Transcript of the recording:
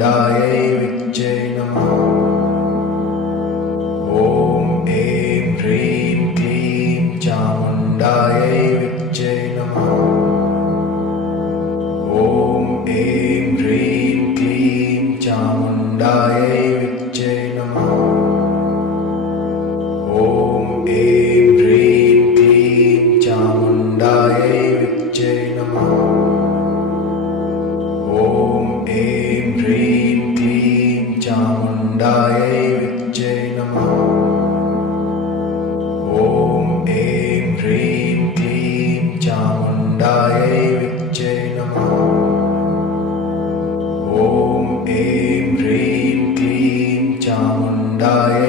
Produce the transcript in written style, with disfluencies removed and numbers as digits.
चामुण्डायै विच्चे नमः। ॐ ऐं ह्रीं क्लीं चामुण्डायै विच्चे नमः। ॐ ऐं ह्रीं क्लीं चामुण्डायै विच्चे नमः। ॐ ऐं ह्रीं क्लीं चामुण्डायै विच्चे नमः। ॐ ऐं ह्रीं क्लीं चामुण्डायै विच्चे नमः। ॐ ऐं ह्रीं क्लीं चामुण्डायै विच्चे नमः। ॐ ऐं ह्रीं क्लीं चामुण्डायै